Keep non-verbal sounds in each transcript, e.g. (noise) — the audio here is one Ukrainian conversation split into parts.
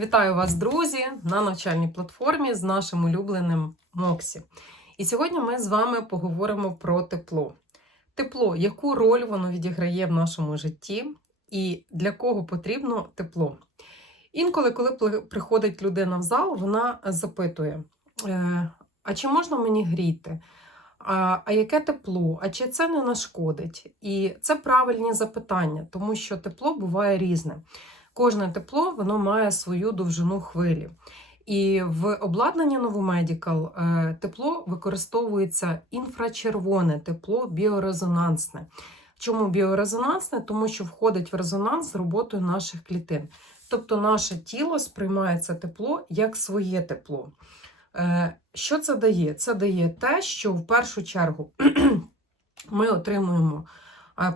Вітаю вас, друзі, на навчальній платформі з нашим улюбленим Моксі. І сьогодні ми з вами поговоримо про тепло. Тепло, яку роль воно відіграє в нашому житті, і для кого потрібно тепло. Інколи, коли приходить людина в зал, вона запитує: е, а чи можна мені гріти? А, а яке тепло? А чи це не нашкодить? І це правильні запитання, тому що тепло буває різне. Кожне тепло воно має свою довжину хвилі. І в обладнанні Новомедікал е, тепло використовується інфрачервоне тепло біорезонансне. Чому біорезонансне? Тому що входить в резонанс з роботою наших клітин. Тобто наше тіло сприймає це тепло як своє тепло. Е, Що це дає? Це дає те, що в першу чергу (clears throat) ми отримуємо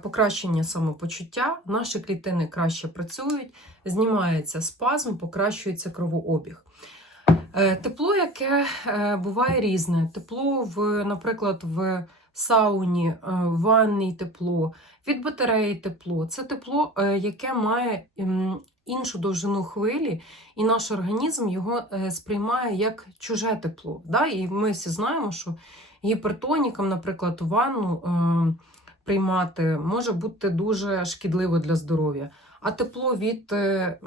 покращення самопочуття, наші клітини краще працюють, знімається спазм, покращується кровообіг. Е, Тепло, яке е, буває різне. Тепло, в, наприклад, в сауні, е, в ванній тепло, від батареї тепло. Це тепло, яке має ем, іншу довжину хвилі, і наш організм його сприймає як чуже тепло. Да? І ми всі знаємо, що гіпертонікам, наприклад, ванну е, приймати може бути дуже шкідливо для здоров'я. А тепло від е,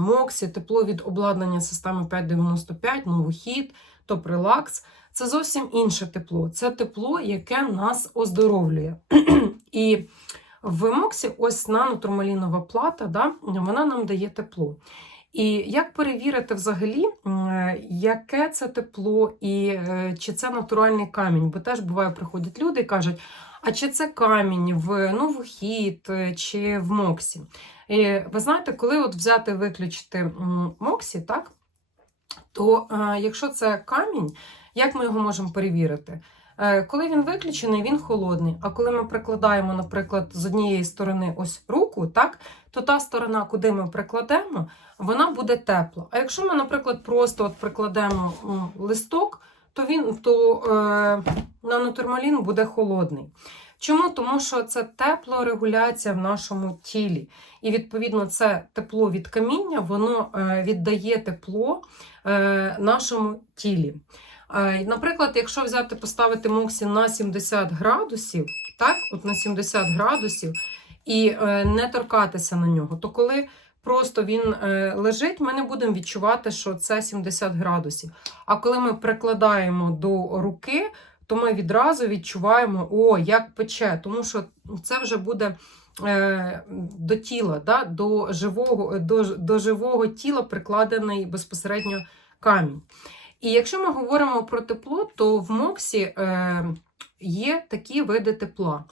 Моксі, тепло від обладнання системи 595, новохід, топ релакс це зовсім інше тепло. Це тепло, яке нас оздоровлює. (clears throat) І в Моксі ось нанотурмалінова плата, да, вона нам дає тепло. І як перевірити взагалі, яке це тепло, і е, чи це натуральний камінь? Бо теж буває, приходять люди і кажуть, а чи це камінь в новохід е, чи в Моксі? І ви знаєте, коли от взяти виключити Моксі, так? То е, якщо це камінь, як ми його можемо перевірити? Е, Коли він виключений, він холодний. А коли ми прикладаємо, наприклад, з однієї сторони ось руку, так, то та сторона, куди ми прикладемо, вона буде тепла. А якщо ми, наприклад, просто от прикладемо листок, то він то е, нанотурмалін буде холодний. Чому? Тому що це теплорегуляція в нашому тілі. І відповідно це тепло від каміння, воно е, віддає тепло е, нашому тілі. Наприклад, якщо взяти, поставити Моксі на 70 градусів, так, от на 70 градусів, і е, не торкатися на нього, то коли просто він е, лежить, ми не будемо відчувати, що це 70 градусів. А коли ми прикладаємо до руки, то ми відразу відчуваємо, о, як пече, тому що це вже буде е, до тіла, да, до, живого, до, до живого тіла прикладений безпосередньо камінь. І якщо ми говоримо про тепло, то в Моксі е, є такі види тепла.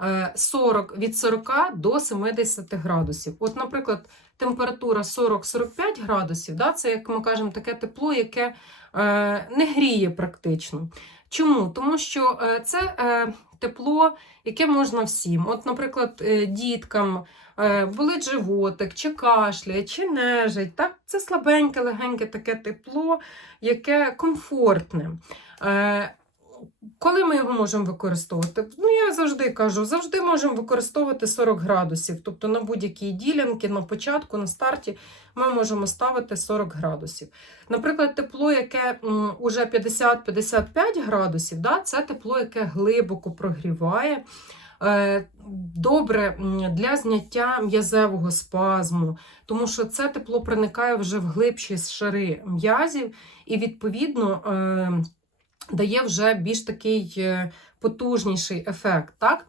Е, 40, від 40 до 70 градусів. От, наприклад, температура 40-45 градусів, да, це, як ми кажемо, таке тепло, яке е, не гріє практично. Чому? Тому що е, це е, тепло, яке можна всім. От, наприклад, е, діткам е, болить животик, чи кашляє, чи нежить. Так? Це слабеньке, легеньке таке тепло, яке комфортне. Коли ми його можемо використовувати? Ну, я завжди кажу, завжди можемо використовувати 40 градусів. Тобто на будь-якій ділянці, на початку, на старті ми можемо ставити 40 градусів. Наприклад, тепло, яке м, уже 50-55 градусів, да, це тепло, яке глибоко прогріває. е, Добре для зняття м'язевого спазму, тому що це тепло проникає вже в глибші шари м'язів, і, відповідно, е, дає вже більш такий е, потужніший ефект. Так?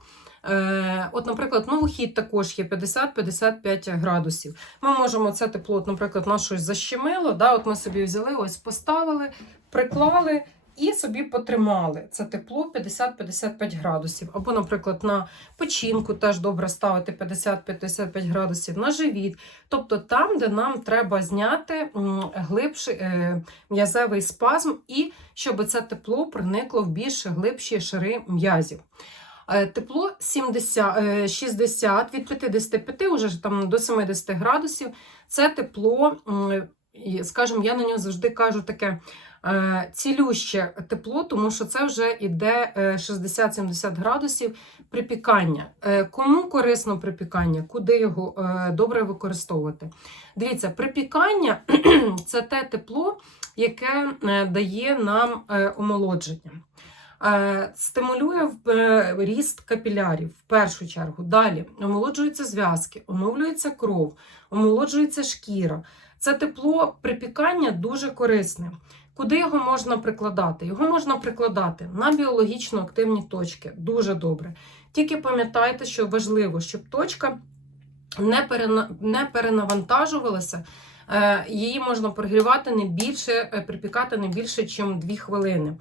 Е, От, наприклад, новохід також є 50-55 градусів. Ми можемо це тепло, от, наприклад, щось защемило. Да? От ми собі взяли, ось поставили, приклали і собі потримали. Це тепло 50-55 градусів. Або, наприклад, на печінку теж добре ставити 50-55 градусів, на живіт. Тобто там, де нам треба зняти глибший е, м'язевий спазм, і щоб це тепло проникло в більш глибші шари м'язів. Е, Тепло 70, е, 60 від 55 уже там до 70 градусів. Це тепло, скажімо, я на нього завжди кажу таке Е, Цілюще тепло, тому що це вже іде е, 60-70 градусів припікання. Е, Кому корисно припікання? Куди його е, добре використовувати? Дивіться, припікання (clears throat) це те тепло, яке е, дає нам е, омолодження. Е, Стимулює е, ріст капілярів в першу чергу. Далі омолоджуються зв'язки, оновлюється кров, омолоджується шкіра. Це тепло припікання дуже корисне. Куди його можна прикладати? Його можна прикладати на біологічно активні точки. Дуже добре. Тільки пам'ятайте, що важливо, щоб точка не, перенавантажувалася. Е, Її можна прогрівати не більше, е, припікати не більше, ніж 2 хвилини.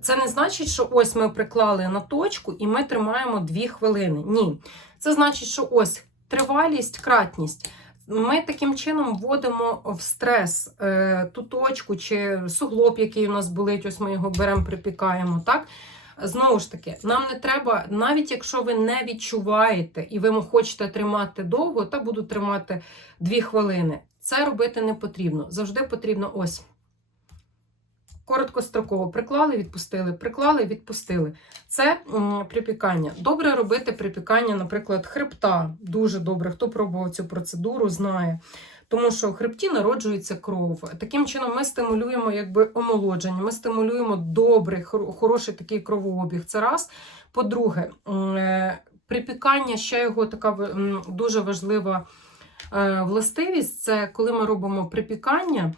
Це не значить, що ось ми приклали на точку і ми тримаємо 2 хвилини. Ні. Це значить, що ось тривалість, кратність. Ми таким чином вводимо в стрес е, ту точку чи суглоб, який у нас болить, ось ми його беремо, припікаємо. так? Знову ж таки, нам не треба, навіть якщо ви не відчуваєте і ви хочете тримати довго, та буду тримати 2 хвилини. Це робити не потрібно. Завжди потрібно ось. Короткостроково приклали, відпустили, приклали, відпустили. Це припікання. Добре робити припікання, наприклад, хребта. Дуже добре. Хто пробував цю процедуру, знає. Тому що в хребті народжується кров. Таким чином, ми стимулюємо якби омолодження, ми стимулюємо добрий, хороший такий кровообіг. Це раз. По-друге, е, припікання ще його така дуже важлива е, властивість це коли ми робимо припікання.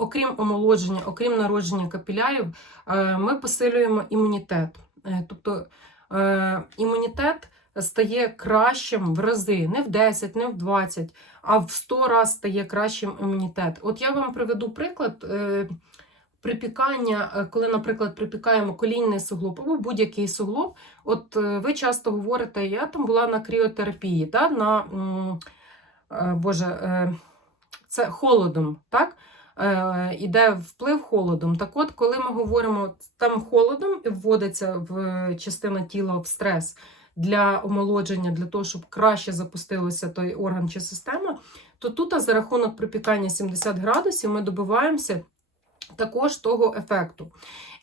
Окрім омолодження, окрім народження капілярів, е, ми посилюємо імунітет. Е, Тобто е, імунітет стає кращим в рази, не в 10, не в 20, а в 100 разів стає кращим імунітет. От я вам приведу приклад. Припікання, коли, наприклад, припікаємо колінний суглоб або будь-який суглоб, от ви часто говорите, я там була на кріотерапії, да, на, Боже, це холодом, так? Е, Іде вплив холодом. Так от, коли ми говоримо там холодом і вводиться в частина тіла в стрес для омолодження, для того, щоб краще запустилося той орган чи система, то тут за рахунок припікання 70 градусів ми добиваємося також того ефекту.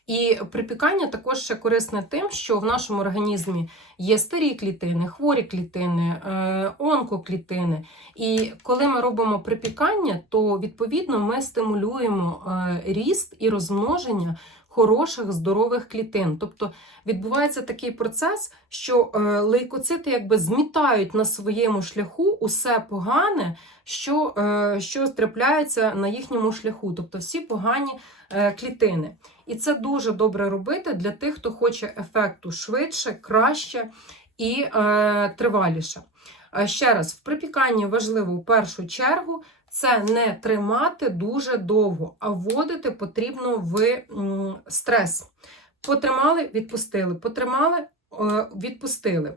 І припікання також ще корисне тим, що в нашому організмі є старі клітини, хворі клітини, е, онкоклітини. І коли ми робимо припікання, то відповідно ми стимулюємо е, ріст і розмноження хороших здорових клітин. Тобто відбувається такий процес, що е, лейкоцити якби змітають на своєму шляху усе погане, що, що трапляється на їхньому шляху, тобто всі погані клітини. І це дуже добре робити для тих, хто хоче ефекту швидше, краще і е, триваліше. Е, Ще раз, в припіканні важливо в першу чергу це не тримати дуже довго, а вводити потрібно в стрес. Потримали, відпустили, потримали, е, відпустили.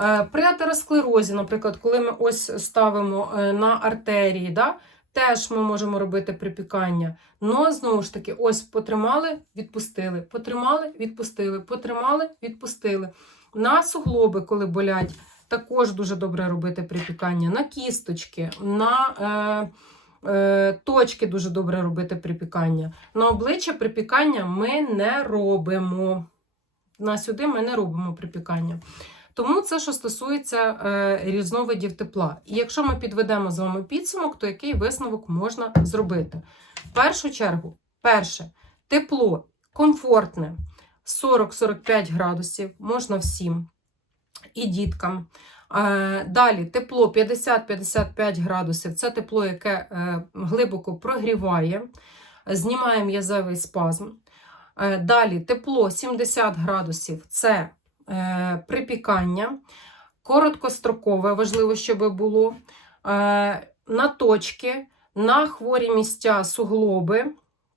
Е, При атеросклерозі, наприклад, коли ми ось ставимо на артерії, да, теж ми можемо робити припікання. Но знову ж таки, ось потримали, відпустили, потримали, відпустили, потримали, відпустили. На суглоби, коли болять, також дуже добре робити припікання. На кісточки, на е, е, точки дуже добре робити припікання. На обличчя припікання ми не робимо. На сюди ми не робимо припікання. Тому це, що стосується е, різновидів тепла. І якщо ми підведемо з вами підсумок, то який висновок можна зробити? В першу чергу, перше, тепло комфортне 40-45 градусів, можна всім і діткам. Е, Далі тепло 50-55 градусів це тепло, яке е, глибоко прогріває, знімає м'язевий спазм. Далі тепло 70 градусів це припікання, короткострокове, важливо, щоб було. Е, на точки, на хворі місця суглоби,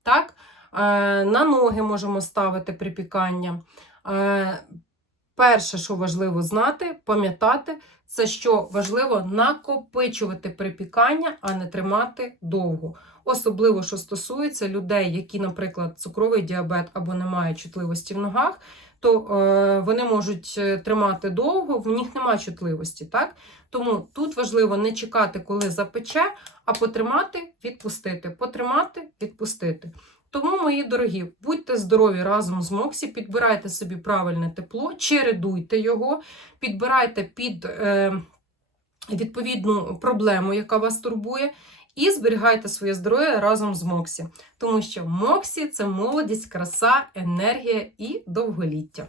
так? Е, на ноги можемо ставити припікання. Перше, що важливо знати, пам'ятати, це що важливо накопичувати припікання, а не тримати довго. Особливо, що стосується людей, які, наприклад, цукровий діабет або не мають чутливості в ногах, то е, вони можуть е, тримати довго, в них немає чутливості. Так? Тому тут важливо не чекати, коли запече, а потримати, відпустити, потримати, відпустити. Тому, мої дорогі, будьте здорові разом з Моксі, підбирайте собі правильне тепло, чередуйте його, підбирайте під е, відповідну проблему, яка вас турбує, і зберігайте своє здоров'я разом з Моксі. Тому що Моксі це молодість, краса, енергія і довголіття.